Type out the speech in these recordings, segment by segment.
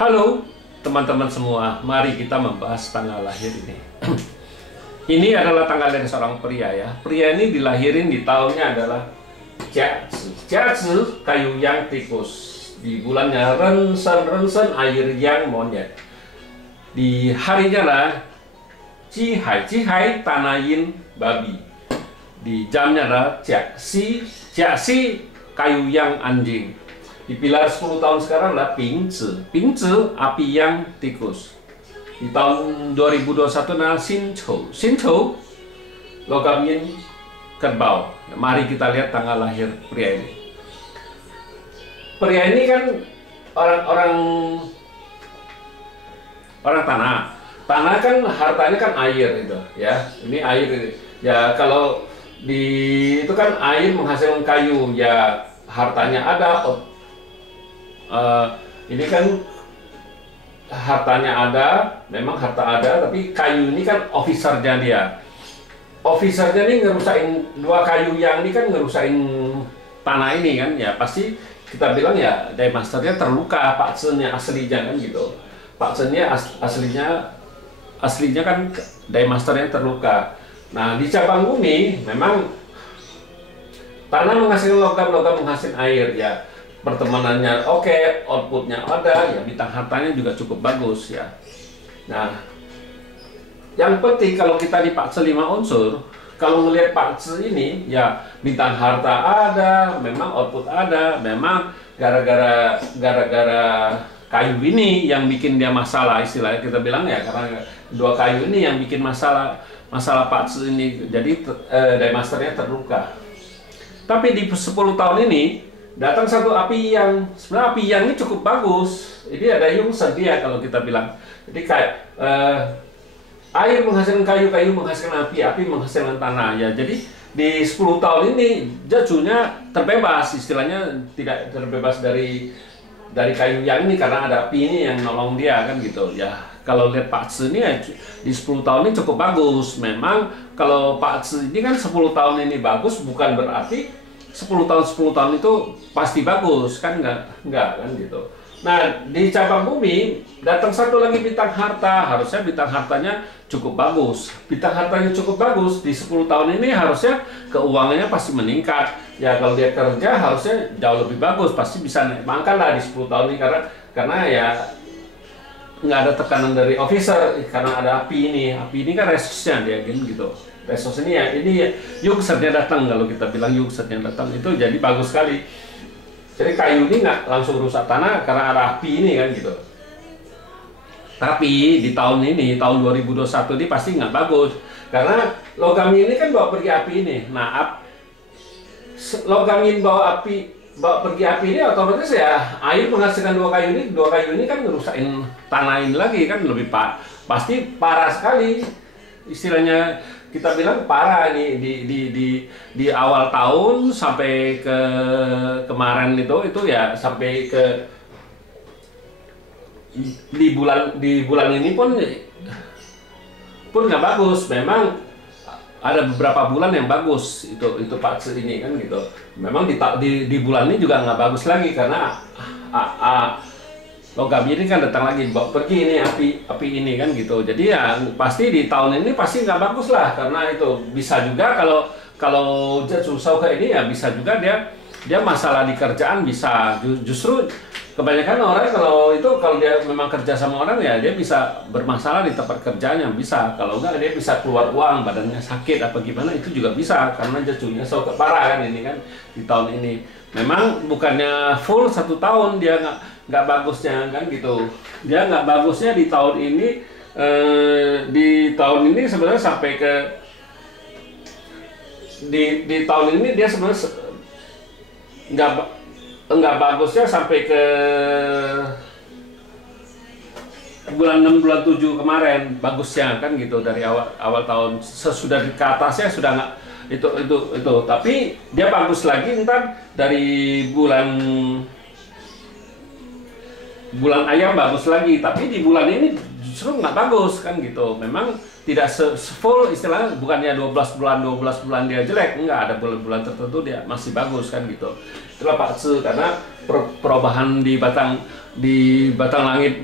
Halo teman-teman semua, mari kita membahas tanggal lahir ini. Ini adalah tanggal lahir seorang pria ya. Pria ini dilahirin di tahunnya adalah Jiazi, kayu yang tikus. Di bulannya Rensen, air yang monyet. Di harinya lah Jihai, tanah yin, babi. Di jamnya lah Jiaxi, kayu yang anjing. Di pilar 10 tahun sekarang adalah Pingzi, api yang tikus. Di tahun 2021 adalah Xinchou, logam yin, kerbau. Nah, mari kita lihat tanggal lahir pria ini. Pria ini kan orang tanah. Tanah kan hartanya kan air itu, ya. Ini air ini. Ya kalau itu kan air menghasilkan kayu, ya hartanya ada. Ini kan hartanya ada, memang harta ada, tapi kayu ini kan officernya dia. Officernya ini ngerusain dua kayu yang ini kan ngerusain tanah ini kan, ya pasti kita bilang ya Dai Masternya terluka, Pak Chen-nya aslinya kan gitu. Pak Chen-nya aslinya kan Dai Masternya terluka. Nah di cabang bumi memang tanah menghasilkan logam menghasilkan air ya. Pertemanannya oke, outputnya ada, ya bintang hartanya juga cukup bagus ya. Nah, yang penting kalau kita di Pak Ce 5 unsur, kalau ngelihat Pak Ce ini, ya bintang harta ada, memang output ada, memang gara-gara kayu ini yang bikin dia masalah, istilahnya kita bilang ya, karena dua kayu ini yang bikin masalah Pak Ce ini, jadi Dai Masternya terluka. Tapi di 10 tahun ini datang satu api yang sebenarnya api yang ini cukup bagus. Ini ada Yungsen dia kalau kita bilang. Jadi kayak air menghasilkan kayu menghasilkan api menghasilkan tanah ya. Jadi di 10 tahun ini Jajunya terbebas, istilahnya tidak terbebas dari kayu yang ini karena ada api ini yang nolong dia kan gitu ya. Kalau lihat Pak Ce ini ya, di 10 tahun ini cukup bagus. Memang kalau Pak Ce ini kan 10 tahun ini bagus bukan berarti 10 tahun itu pasti bagus kan, enggak kan gitu. Nah di cabang bumi datang satu lagi bintang harta, harusnya bintang hartanya cukup bagus. Bintang hartanya cukup bagus di 10 tahun ini harusnya keuangannya pasti meningkat ya. Kalau dia kerja harusnya jauh lebih bagus, pasti bisa naik pangkat lah di 10 tahun ini karena ya nggak ada tekanan dari officer karena ada api ini kan resusnya dia gitu. Resos ini ya, Yungsennya datang, kalau kita bilang Yungsennya datang itu jadi bagus sekali. Jadi kayu ini nggak langsung rusak tanah karena ada api ini kan gitu. Tapi di tahun 2021 ini pasti nggak bagus karena logam ini kan bawa pergi api ini. Nah, logam ini bawa pergi api ini otomatis ya air menghasilkan dua kayu ini kan ngerusakin tanah ini lagi kan, lebih pasti parah sekali. Istilahnya kita bilang parah ini di awal tahun sampai ke kemarin itu ya, sampai ke di bulan ini pun nggak bagus. Memang ada beberapa bulan yang bagus itu Pak Ce ini kan gitu. Memang di bulan ini juga nggak bagus lagi karena logam ini kan datang lagi bawa pergi ini api ini kan gitu. Jadi ya pasti di tahun ini pasti nggak bagus lah, karena itu bisa juga kalau susah kayak ini ya bisa juga dia masalah di kerjaan bisa. Justru kebanyakan orang kalau dia memang kerja sama orang ya dia bisa bermasalah di tempat kerjanya, bisa. Kalau enggak dia bisa keluar uang, badannya sakit apa gimana itu juga bisa karena jacunya parah kan ini kan di tahun ini. Memang bukannya full 1 tahun dia nggak bagusnya kan gitu. Dia nggak bagusnya di tahun ini, sebenarnya sampai ke di tahun ini dia sebenarnya nggak bagusnya sampai ke bulan 6 bulan 7 kemarin bagusnya kan gitu. Dari awal tahun sesudah ke atasnya sudah nggak itu, tapi dia bagus lagi ntar dari bulan bulan ayam bagus lagi, tapi di bulan ini justru nggak bagus kan gitu. Memang tidak full istilahnya, bukannya 12 bulan dia jelek, nggak, ada bulan-bulan tertentu dia masih bagus kan gitu. Itulah Pak Ce, karena perubahan di batang langit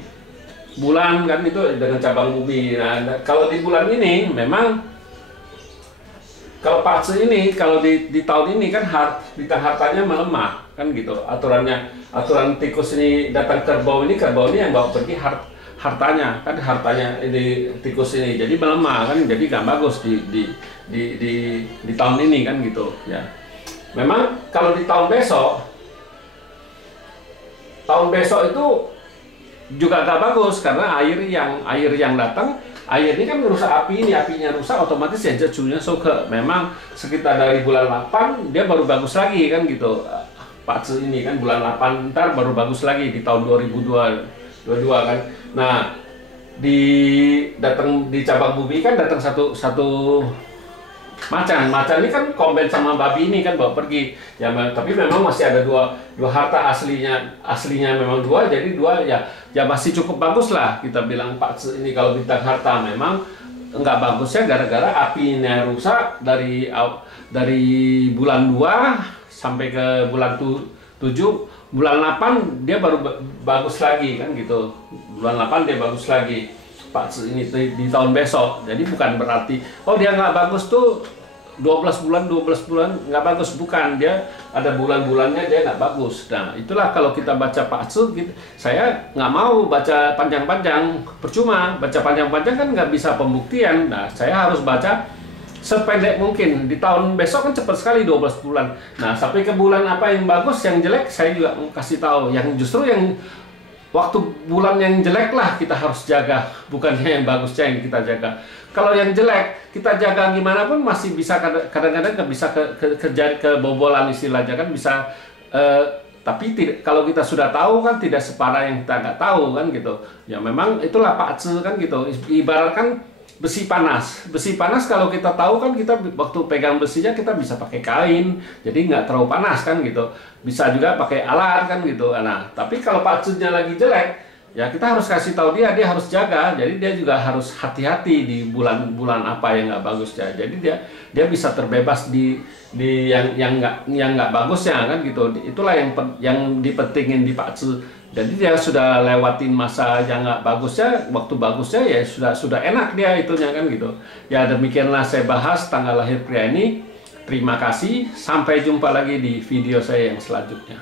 bulan kan itu dengan cabang bumi. Nah, kalau di bulan ini memang kalau Pak Ce ini kalau di tahun ini kan hartanya melemah kan gitu. Aturan tikus ini datang kerbau ini yang bawa pergi hartanya ini tikus ini, jadi melemah kan, jadi nggak bagus di tahun ini kan gitu ya. Memang kalau di tahun besok itu juga nggak bagus, karena air yang datang, air ini kan merusak apinya rusak, otomatis ya jajunya suka. Memang sekitar dari bulan 8 dia baru bagus lagi kan gitu. Pak Ce ini kan bulan 8 ntar baru bagus lagi di tahun 2022 kan. Nah, di cabang bumi kan datang satu macan ini kan kombin sama babi ini kan bawa pergi ya. Tapi memang masih ada dua harta aslinya memang dua, jadi dua ya masih cukup bagus lah kita bilang. Pak Ce ini kalau bintang harta memang nggak bagusnya gara-gara apinya rusak dari bulan 2 sampai ke bulan 7, bulan 8 dia baru bagus lagi kan gitu. Bulan 8 dia bagus lagi Pak Ce ini di tahun besok. Jadi bukan berarti oh dia nggak bagus tuh 12 bulan nggak bagus, bukan. Dia ada bulan-bulannya dia nggak bagus. Nah itulah kalau kita baca Pak Ce gitu, saya nggak mau baca panjang-panjang, percuma. Baca panjang-panjang kan nggak bisa pembuktian. Nah saya harus baca sependek mungkin. Di tahun besok kan cepat sekali 12 bulan. Nah sampai ke bulan apa yang bagus, yang jelek saya juga kasih tahu. Yang justru yang waktu bulan yang jelek lah kita harus jaga, bukannya yang bagusnya yang kita jaga. Kalau yang jelek kita jaga gimana pun masih bisa, kadang-kadang nggak bisa kebobolan istilahnya kan bisa. Tapi kalau kita sudah tahu kan tidak separah yang kita nggak tahu kan gitu. Ya memang itulah Pak Ce kan gitu. Ibaratkan besi panas kalau kita tahu kan, kita waktu pegang besinya kita bisa pakai kain, jadi nggak terlalu panas kan gitu. Bisa juga pakai alat kan gitu. Nah tapi kalau Pak Ce-nya lagi jelek ya kita harus kasih tahu dia harus jaga. Jadi dia juga harus hati-hati di bulan apa yang nggak bagus ya. Jadi dia bisa terbebas di yang nggak bagusnya kan gitu. Itulah yang dipentingin di Pak Ce. Jadi dia sudah lewatin masa yang nggak bagusnya, waktu bagusnya ya sudah enak dia itunya kan gitu. Ya demikianlah saya bahas tanggal lahir pria ini. Terima kasih, sampai jumpa lagi di video saya yang selanjutnya.